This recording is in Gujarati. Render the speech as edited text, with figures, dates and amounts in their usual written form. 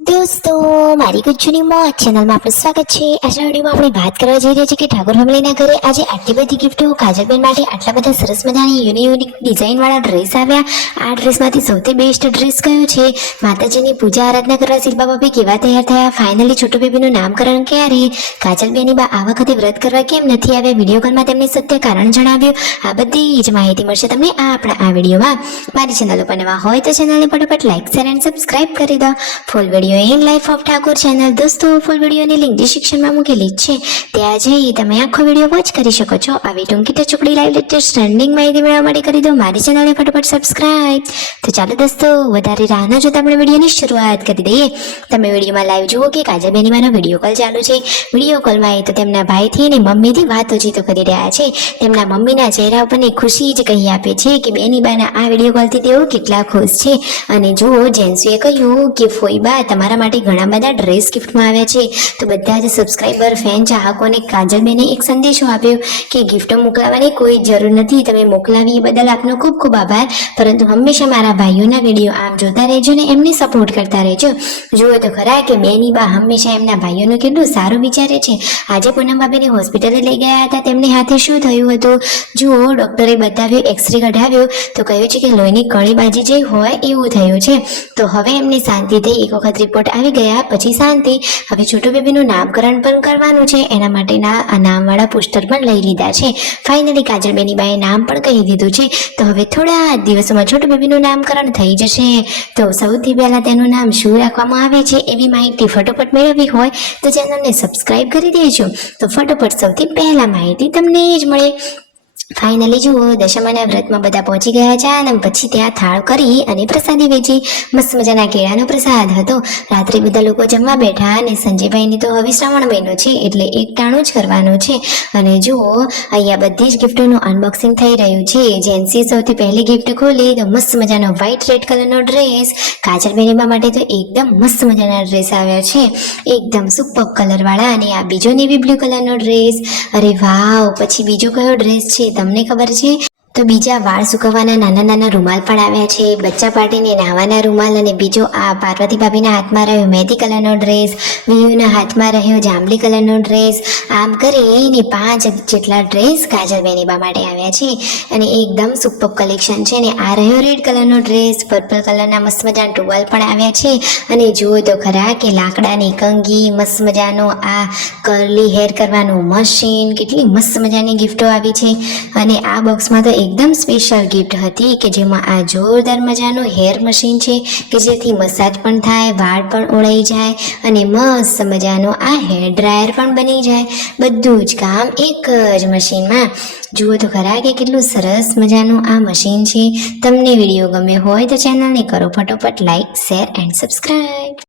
દોસ્તો, મારી ગુજ્જુની મોજ ચેનલમાં આપનું સ્વાગત છે। આજના વિડીયોમાં આપણે વાત કરવા જઈ રહ્યા છીએ કે ઠાકોર ફેમિલીના ઘરે આજે આટલી બધી ગિફ્ટો કાજલબેન માટે આટલા બધા સરસ મજાની યુનિક ડિઝાઇનવાળા ડ્રેસ આવ્યા। આ ડ્રેસમાંથી સૌથી બેસ્ટ ડ્રેસ કયો છે? માતાજીની પૂજા આરાધના કરવા શિલ્પા ભાભી કેવા તૈયાર થયા? ફાઇનલી છોટુ બેબીનું નામકરણ ક્યારે? કાજલબેની બા આ વખતે વ્રત કરવા કેમ નથી આવ્યા? વિડીયો કોલમાં તેમને સત્ય કારણ જણાવ્યું। આ બધી જ માહિતી મળશે તમને આ વિડીયોમાં। મારી ચેનલ ઉપર નવા હોય તો ચેનલને ફટાફટ લાઈક શેર એન્ડ સબસ્ક્રાઇબ કરી દો। Full video in life of Thakor channel દોસ્તો, ફૂલ વિડીયોની લિંક ડિસ્ક્રિપ્શનમાં મૂકેલી છે, ત્યાં જઈ તમે આખો વિડીયો વોચ કરી શકો છો। આવી ટૂંકી ટચુકડી લાઈવ લેટેસ્ટ ટ્રેન્ડિંગ માહિતી મેળવવા માટે કરી દો મારી ચેનલને ફટાફટ સબસ્ક્રાઇબ। તો ચાલો દોસ્તો, વધારે રાહ ન જોતા આપણે વિડીયોની શરૂઆત કરી દઈએ। તમે વિડીયોમાં લાઈવ જુઓ કે કાજલબેની માનો વિડીયો કોલ ચાલુ છે। વિડીયો કોલમાં એ તો તેમના ભાઈથી અને મમ્મીથી વાતચીતો કરી રહ્યા છે। તેમના મમ્મીના ચહેરા ઉપરની ખુશી જ કહી આપે છે કે બેની બાના આ વિડીયો કોલથી તેઓ કેટલા ખુશ છે। અને જુઓ, જેન્સીએ કહ્યું કે ફોઈબા તમારા માટે ઘણા બધા ડ્રેસ ગિફ્ટમાં આવ્યા છે। તો બધા જ સબસ્ક્રાઈબર, ફેન, ચાહકોને કાજલબેને એક સંદેશો આપ્યો કે ગિફ્ટો મોકલાવવાની કોઈ જરૂર નથી, તમે મોકલાવી એ બદલ આપનો ખૂબ ખૂબ આભાર, પરંતુ હંમેશા મારા ભાઈઓના વિડીયો આમ જોતા રહેજો ને એમને સપોર્ટ કરતા રહેજો। જુઓ તો ખરા કે બેની બા હંમેશા એમના ભાઈઓનું કેટલું સારું વિચારે છે। આજે પૂનમ ભાભીને હોસ્પિટલે લઈ ગયા હતા, તેમને હાથે શું થયું હતું? જુઓ, ડોક્ટરે બતાવ્યું, એક્સરે કઢાવ્યો તો કહ્યું છે કે લોહીની કણી બાજી જે હોય એવું થયું છે। તો હવે એમને શાંતિ થઈ, એક વખત રિપોર્ટ આવી ગયા પછી શાંતિ। હવે છોટુ બેબીનું નામકરણ પણ કરવાનું છે, એના માટેના આ નામવાળા પોસ્ટર પણ લઈ લીધા છે। ફાઇનલી કાજલબેની બાએ નામ પણ કહી દીધું છે, તો હવે થોડા દિવસોમાં છોટુ બેબીનું નામકરણ થઈ જશે। તો સૌથી પહેલા તેનું નામ શું રાખવામાં આવે છે એવી માહિતી ફટોફટ મેળવવી હોય તો ચેનલને સબસ્ક્રાઇબ કરી દેજો, તો ફટોફટ સૌથી પહેલા માહિતી તમને જ મળે। ફાઇનલી જુઓ, દશામાના વ્રતમાં બધા પહોંચી ગયા છે અને પછી ત્યાં થાળ કરી અને પ્રસાદી વેચી। મસ્ત મજાના કેળાનો પ્રસાદ હતો। રાત્રે બધા લોકો જમવા બેઠા અને સંજયભાઈની તો હવે શ્રાવણ મહિનો છે એટલે એકટાણું જ કરવાનું છે। અને જુઓ, અહીંયા બધી જ ગિફ્ટોનું અનબોક્સિંગ થઈ રહ્યું છે। જેન્સી સૌથી પહેલી ગિફ્ટ ખોલી તો મસ્ત મજાનો વ્હાઈટ રેડ કલરનો ડ્રેસ। કાજલબેની બા માટે તો એકદમ મસ્ત મજાના ડ્રેસ આવ્યા છે, એકદમ સુપર કલરવાળા। અને આ બીજો નેવી બ્લુ કલરનો ડ્રેસ। અરે વાવ! પછી બીજો કયો ડ્રેસ છે તમને ખબર છે? તો બીજા વાળ સુકવવાના નાના નાના રૂમાલ પણ આવ્યા છે, બચ્ચા પાર્ટીને નાહવાના રૂમાલ। અને બીજો આ પાર્વતી ભાભીના હાથમાં રહ્યો મહેંદી કલરનો ડ્રેસ, વિયુના હાથમાં રહ્યો જાંબલી કલરનો ડ્રેસ। આમ કરીને 5 જેટલા ડ્રેસ કાજલબેની બા માટે આવ્યા છે અને એકદમ સુપર કલેક્શન છે। ને આ રહ્યો રેડ કલરનો ડ્રેસ, પર્પલ કલરના મસ્ત મજાના ટુવાલ પણ આવ્યા છે। અને જુઓ તો ખરા કે લાકડાની કંગી, મસ્ત મજાનો આ કર્લી હેર કરવાનું મશીન, કેટલી મસ્ત મજાની ગિફ્ટો આવી છે। અને આ બોક્સમાં તો એકદમ સ્પેશિયલ ગિફ્ટ હતી કે જેમાં આ જોરદાર મજાનું હેર મશીન છે કે જેથી મસાજ પણ થાય, વાળ પણ ઓળાઈ જાય અને મસ્ત મજાનો આ હેર ડ્રાયર પણ બની જાય। બધું જ કામ એક જ મશીનમાં। જુઓ તો ખરા કે કેટલું સરસ મજાનું આ મશીન છે। તમને વિડીયો ગમ્યો હોય તો ચેનલને કરો ફટોફટ લાઈક, શેર એન્ડ સબસ્ક્રાઇબ।